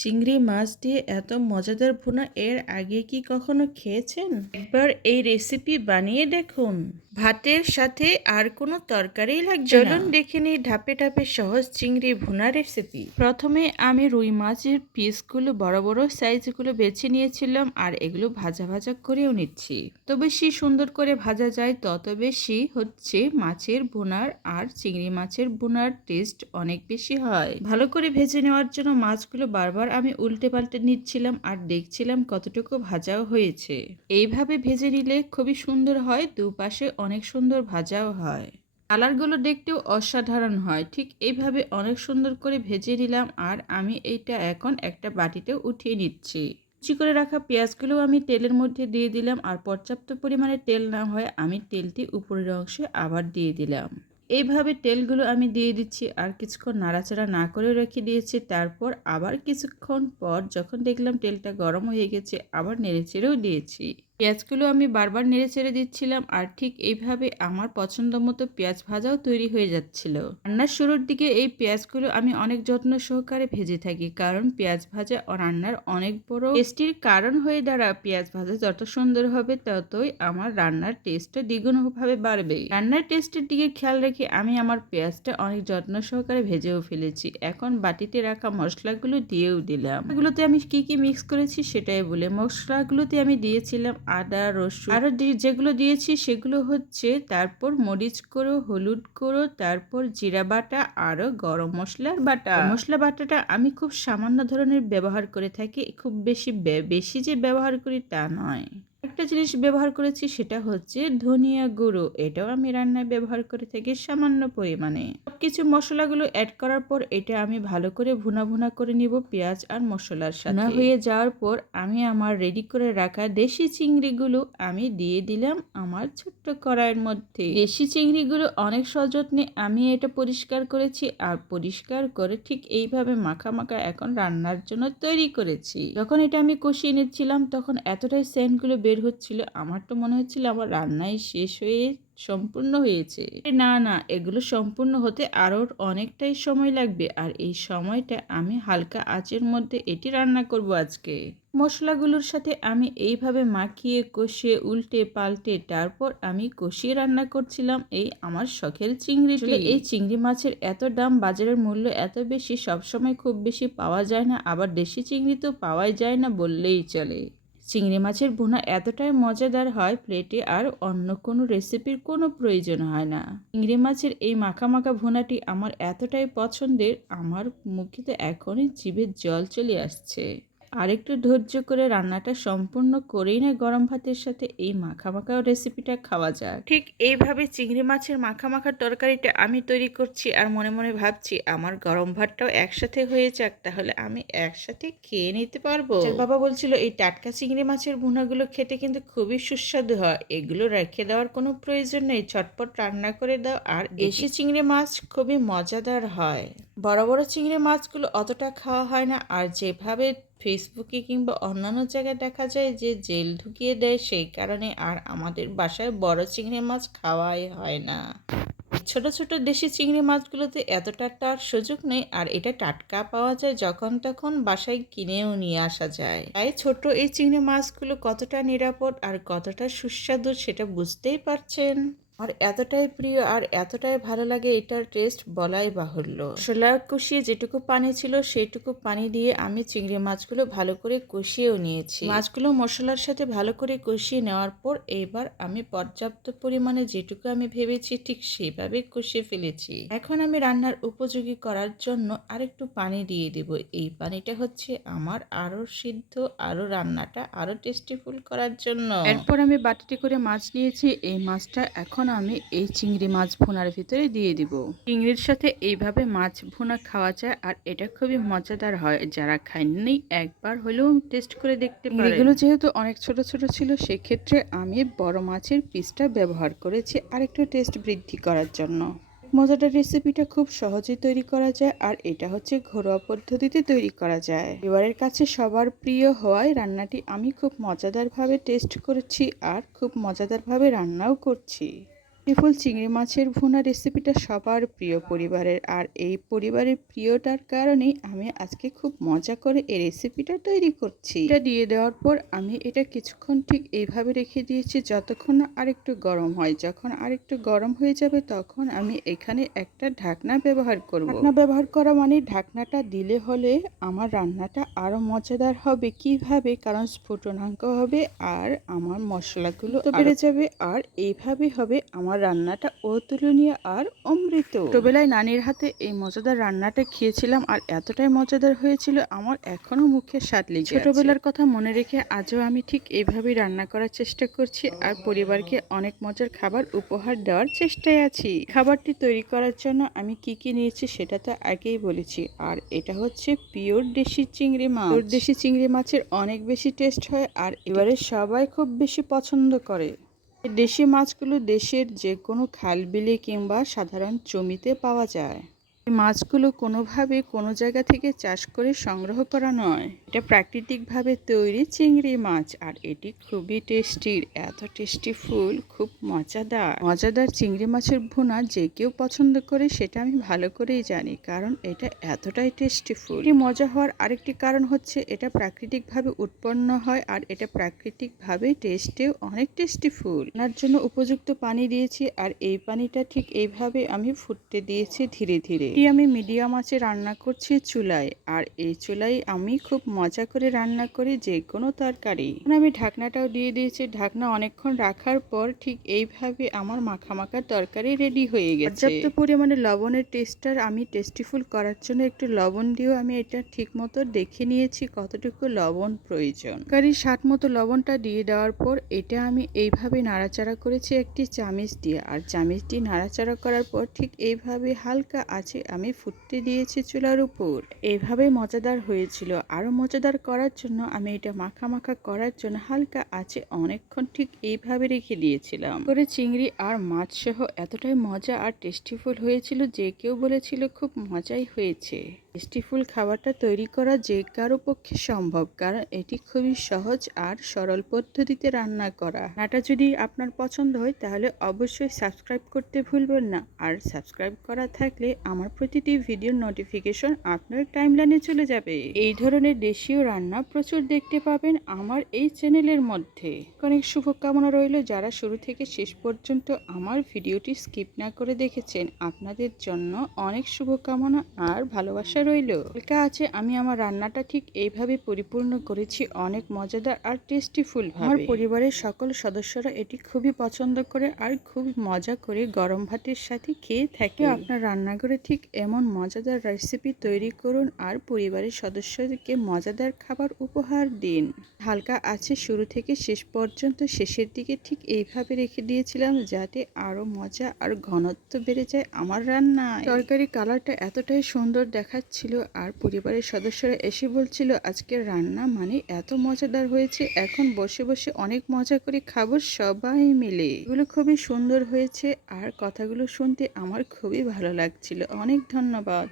চিংড়ি মাছ দিয়ে এত মজাদার ভুনা এর আগে কি কখনো খেয়েছেন? একবার এই রেসিপি বানিয়ে দেখুন। ভাতের সাথে আর কোনো তরকারি লাগবে না। চলুন দেখে নিই ধাপে ধাপে সহজ চিংড়ি ভুনা রেসিপি। প্রথমে আমি রুই মাছের পিসগুলো বড় বড় সাইজগুলো বেছে নিয়েছিলাম আর এগুলো ভাজা ভাজা করেও নিচ্ছি। তো বেশি সুন্দর করে ভাজা যায় তত বেশি হচ্ছে মাছের ভুনার আর চিংড়ি মাছের ভুনার টেস্ট অনেক বেশি হয়। ভালো করে ভেজে নেওয়ার জন্য মাছগুলো বারবার আমি উল্টে পাল্টে নিচ্ছিলাম আর দেখছিলাম কতটুকু ভাজাও হয়েছে। এইভাবে ভেজে নিলে খুবই সুন্দর হয়, দুপাশে অনেক সুন্দর ভাজাও হয়। কালারগুলো দেখতেও অসাধারণ হয়। ঠিক এইভাবে অনেক সুন্দর করে ভেজে নিলাম আর আমি এইটা এখন একটা বাটিতে উঠিয়ে নিচ্ছি। কুচি করে রাখা পেঁয়াজগুলো আমি তেলের মধ্যে দিয়ে দিলাম আর পর্যাপ্ত পরিমাণে তেল না হয় আমি তেলটি উপরের অংশে আবার দিয়ে দিলাম। এইভাবে তেলগুলো আমি দিয়ে দিচ্ছি আর কিছুক্ষণ নাড়াচাড়া না করে রেখে দিয়েছি। তারপর আবার কিছুক্ষণ পর যখন দেখলাম তেলটা গরম হয়ে গেছে আবার নেড়েচেড়েও দিয়েছি। পেঁয়াজগুলো আমি বারবার নেড়েচেড়ে দিচ্ছিলাম আর ঠিক এইভাবে আমার পছন্দ মতো পেঁয়াজ ভাজাও তৈরি হয়ে যাচ্ছিল। রান্নার শুরুর দিকে এই পেঁয়াজগুলো আমি অনেক যত্ন সহকারে ভেজে থাকি, কারণ পেঁয়াজ ভাজা ও রান্নার অনেক বড় টেস্টির কারণ হয়ে দাঁড়ায়। পেঁয়াজ ভাজা যত সুন্দর হবে ততই আমার রান্নার টেস্টটা দ্বিগুণভাবে বাড়বে। রান্নার টেস্টের দিকে খেয়াল রেখে আমি আমার পেঁয়াজটা অনেক যত্ন সহকারে ভেজেও ফেলেছি। এখন বাটিতে রাখা মশলাগুলো দিয়েও দিলাম। এগুলোতে আমি কি কি মিক্স করেছি সেটাই বলে, মশলাগুলোতে আমি দিয়েছিলাম আদা, রসুন, আরো যেগুলো দিয়েছি সেগুলো হচ্ছে তারপর মরিচ গুঁড়ো, হলুদ গুঁড়ো, তারপর জিরা বাটা, আরো গরম মশলার বাটা। মশলা বাটাটা আমি খুব সামান্য ধরনের ব্যবহার করে থাকি, খুব বেশি যে ব্যবহার করি তা নয়। একটা জিনিস ব্যবহার করেছি সেটা হচ্ছে ধনিয়া গুঁড়ো, এটাও আমি রান্নায় ব্যবহার করে থাকি সামান্য পরিমাণে। সবকিছু মশলাগুলো অ্যাড করার পর এটা আমি ভালো করে ভুনা ভুনা করে নিব পেঁয়াজ আর মশলার সাথে। ভুনা হয়ে যাওয়ার পর আমি আমার রেডি করে রাখা দেশি চিংড়িগুলো আমি দিয়ে দিলাম আমার ছোট্ট কড়াইয়ের মধ্যে। দেশি চিংড়িগুলো অনেক সযত্নে আমি এটা পরিষ্কার করেছি আর পরিষ্কার করে ঠিক এইভাবে মাখা মাখা এখন রান্নার জন্য তৈরি করেছি। যখন এটা আমি কষিয়ে নিচ্ছিলাম তখন এতটাই সেন্টগুলো বের হচ্ছিল, আমার তো মনে হচ্ছিল আমার রান্নাই শেষ হয়ে সম্পূর্ণ হয়েছে। না না, এগুলো সম্পূর্ণ হতে আরও অনেকটাই সময় লাগবে আর এই সময়টা আমি হালকা আঁচের মধ্যে এটি রান্না করব আজকে। মশলাগুলোর সাথে আমি এইভাবে মাখিয়ে কষিয়ে উল্টে পাল্টে তারপর আমি কষিয়ে রান্না করছিলাম এই আমার শখের চিংড়িটি। এই চিংড়ি মাছের এত দাম, বাজারের মূল্য এত বেশি, সবসময় খুব বেশি পাওয়া যায় না, আবার দেশি চিংড়ি তো পাওয়াই যায় না বললেই চলে। চিংড়ি মাছের ভুনা এতটাই মজাদার হয়, প্লেটে আর অন্য কোনো রেসিপির কোনো প্রয়োজন হয় না। চিংড়ি মাছের এই মাখা মাখা ভুনাটি আমার এতটাই পছন্দের, আমার মুখে তো এখনই জিভের জল চলে আসছে। আরেকটু ধৈর্য করে রান্নাটা সম্পূর্ণ করেই না গরম ভাতের সাথে এই মাখা মাখা রেসিপিটা খাওয়া যায়। ঠিক এইভাবে চিংড়ি মাছের মাখা মাখার তরকারিটা আমি তৈরি করছি আর মনে মনে ভাবছি আমার গরম ভাতটাও একসাথে হয়ে যাক, তাহলে আমি একসাথে খেয়ে নিতে পারবো। বাবা বলছিল এই টাটকা চিংড়ি মাছের ভুনাগুলো খেতে কিন্তু খুবই সুস্বাদু হয়, এগুলো রেখে দেওয়ার কোনো প্রয়োজন নেই, চটপট রান্না করে দাও। আর দেশি চিংড়ি মাছ খুবই মজাদার হয়, বড় বড় চিংড়ি মাছগুলো অতটা খাওয়া হয় না। আর যেভাবে ফেসবুকে কিংবা অন্যান্য জায়গায় দেখা যায় যে জেল ঢুকিয়ে দেয়, সেই কারণে আর আমাদের বাসায় বড় চিংড়ি মাছ খাওয়াই হয় না। ছোট ছোট দেশি চিংড়ি মাছগুলোতে এতটা তার সুযোগ নেই আর এটা টাটকা পাওয়া যায়, যখন তখন বাসায় কিনেও নিয়ে আসা যায়। তাই ছোট এই চিংড়ি মাছগুলো কতটা নিরাপদ আর কতটা সুস্বাদু সেটা বুঝতেই পারছেন। আর এতটাই প্রিয় আর এতটাই ভালো লাগে, এটার টেস্ট বলাই বাহুল্য। মশলা কষিয়ে যেটুকু পানি ছিল সেটুকু পানি দিয়ে আমি চিংড়ি মাছগুলো ভালো করে কষিয়েও নিয়েছি। মাছগুলো মশলার সাথে ভালো করে কষিয়ে নেওয়ার পর এবার আমি পর্যাপ্ত পরিমাণে যেটুকু আমি ভেবেছি ঠিক সেভাবে কষিয়ে ফেলেছি। এখন আমি রান্নার উপযোগী করার জন্য আরেকটু পানি দিয়ে দেব। এই পানিটা হচ্ছে আমার আরো সিদ্ধ, আরো রান্নাটা আরো টেস্টিফুল করার জন্য। এরপর আমি বাটিতে করে মাছ নিয়েছি, এই মাছটা এখন আমি এই চিংড়ি মাছ ভুনার ভিতরে দিয়ে দিব। চিংড়ির সাথে এইভাবে মাছ ভুনা খাওয়া যায় আর এটা খুবই মজাদার হয়, যারা খায়নি একবার হলেও টেস্ট করে দেখতে পারেন। এগুলো যেহেতু অনেক ছোট ছোট ছিল সেক্ষেত্রে আমি বড় মাছের পিসটা ব্যবহার করেছি আরেকটু টেস্ট বৃদ্ধি করার জন্য। মজাদার রেসিপিটা খুব সহজেই তৈরি করা যায় আর এটা হচ্ছে ঘরোয়া পদ্ধতিতে তৈরি করা যায়। পরিবারের কাছে সবার প্রিয় হওয়ায় রান্নাটি আমি খুব মজাদারভাবে টেস্ট করেছি আর খুব মজাদারভাবে রান্নাও করছি। ট্রিপল চিংড়ি মাছের ভুনা রেসিপিটা সবার প্রিয় পরিবারের, আর এই পরিবারের প্রিয়টার কারণেই আমি আজকে খুব মজা করে এই রেসিপিটা তৈরি করছি। এটা দিয়ে দেওয়ার পর আমি এটা কিছুক্ষণ ঠিক এইভাবে রেখে দিয়েছি যতক্ষণ না আরেকটু গরম হয়। যখন আরেকটু গরম হয়ে যাবে তখন আমি এখানে একটা ঢাকনা ব্যবহার করব। ঢাকনা ব্যবহার করা মানে ঢাকনাটা দিলে হলে আমার রান্নাটা আরো মজাদার হবে। কিভাবে? কারণ স্ফুটনাঙ্ক হবে আর আমার মশলাগুলো বেড়ে যাবে, আর এইভাবে হবে আমার রান্নাটা অতুলনীয় আর অমৃত। ছোটবেলায় নানির হাতে এই মজাদার রান্নাটা খেয়েছিলাম আর এতটাই মজাদার হয়েছিল আমার এখনো মুখে স্বাদ লেগে আছে। ছোটবেলার কথা মনে রেখে আজও আমি ঠিক এইভাবেই রান্না করার চেষ্টা করছি আর পরিবারকে অনেক মজার খাবার উপহার দেওয়ার চেষ্টায় আছি। খাবারটি তৈরি করার জন্য আমি কি কি নিয়েছি সেটা তো আগেই বলেছি, আর এটা হচ্ছে পিওর দেশি চিংড়ি মাছ। পিওর দেশি চিংড়ি মাছের অনেক বেশি টেস্ট হয় আর এবারে সবাই খুব বেশি পছন্দ করে। দেশি মাছগুলো দেশের যে কোনো খাল বিলে কিংবা সাধারণ জমিতে পাওয়া যায়। এই মাছগুলো কোনোভাবে কোনো জায়গা থেকে চাষ করে সংগ্রহ করা নয়, এটা প্রাকৃতিকভাবে তৈরি চিংড়ি মাছ আর এটি খুবই টেস্টি। এত টেস্টি ফুল, খুব মজাদার চিংড়ি মাছের ভুনা যে কেউ পছন্দ করে সেটা আমি ভালো করেই জানি, কারণ এটা এতটাই টেস্টি ফুল। এটি মজা হওয়ার আরেকটি কারণ হচ্ছে এটা প্রাকৃতিকভাবে উৎপন্ন হয় আর এটা প্রাকৃতিকভাবে টেস্টেও অনেক টেস্টি ফুল। রান্নার জন্য উপযুক্ত পানি দিয়েছি আর এই পানিটা ঠিক এইভাবে আমি ফুটতে দিয়েছি ধীরে ধীরে। আমি মিডিয়াম আঁচে রান্না করছি চুলায়, আর এই চুলায় আমি খুব মজা করে রান্না করি যে কোনো তরকারি। আমি ঢাকনাটাও দিয়ে দিয়েছি। ঢাকনা অনেকক্ষণ রাখার পর ঠিক এইভাবে আমার মাখা তরকারি রেডি হয়ে গেছে। পর্যাপ্ত পরিমাণে লবণের টেস্টটা আমি টেস্টিফুল করার জন্য একটু লবণ দিয়েও আমি এটা ঠিক মতো দেখে নিয়েছি কতটুকু লবণ প্রয়োজন। তরকারির স্বাদ মতো লবণটা দিয়ে দেওয়ার পর এটা আমি এইভাবে নাড়াচাড়া করেছি একটি চামচ দিয়ে, আর চামচ দিয়ে নাড়াচাড়া করার পর ঠিক এইভাবে হালকা আছে আমি ফুটতে দিয়েছি চুলার উপর। এইভাবে মজাদার হয়েছিল। আরো মজাদার করার জন্য আমি এটা মাখা করার জন্য হালকা আছে অনেকক্ষণ ঠিক এইভাবে রেখে দিয়েছিলাম। করে চিংড়ি আর মাছ সহ এতটাই মজা আর টেস্টিফুল হয়েছিল যে কেউ বলেছিল খুব মজাই হয়েছে। টেস্টিফুল খাবারটা তৈরি করা যে কারো পক্ষে সম্ভব, কারণ এটি খুবই সহজ আর সরল পদ্ধতিতে রান্না করা। রান্নাটা যদি আপনার পছন্দ হয় তাহলে অবশ্যই সাবস্ক্রাইব করতে ভুলবেন না, আর সাবস্ক্রাইব করা থাকলে আমার প্রতিটি ভিডিওর নোটিফিকেশন আপনার টাইমলাইনে চলে যাবে। এই ধরনের দেশীয় রান্না প্রচুর দেখতে পাবেন আমার এই চ্যানেলের মধ্যে। অনেক শুভকামনা রইল যারা শুরু থেকে শেষ পর্যন্ত আমার ভিডিওটি স্কিপ না করে দেখেছেন, আপনাদের জন্য অনেক শুভকামনা আর ভালোবাসা রইল। হালকা আছে আমি আমার রান্নাটা ঠিক এইভাবে পরিপূর্ণ করেছি অনেক মজাদার আর টেস্টিফুল ভাবে। আমার পরিবারের সকল সদস্যরা এটি খুবই পছন্দ করে আর খুব মজা করে গরম ভাতের সাথে খেয়ে থাকে। আপনার রান্নাঘরে ঠিক এমন মজাদার রেসিপি তৈরি করুন আর পরিবারের সদস্যদেরকে মজাদার খাবার উপহার দিন। হালকা আছে শুরু থেকে শেষ পর্যন্ত, শেষের দিকে ঠিক এইভাবে রেখে দিয়েছিলাম যাতে আরো মজা আর ঘনত্ব বেড়ে যায় আমার রান্নায়। তরকারি কালারটা এতটাই সুন্দর দেখাচ্ছিল আর পরিবারের সদস্যরা এসে বলছিল আজকের রান্না মানে এত মজাদার হয়েছে, এখন বসে বসে অনেক মজা করে খাবো সবাই মিলে। এগুলো খুবই সুন্দর হয়েছে আর কথাগুলো শুনতে আমার খুবই ভালো লাগছিল। অনেক ধন্যবাদ।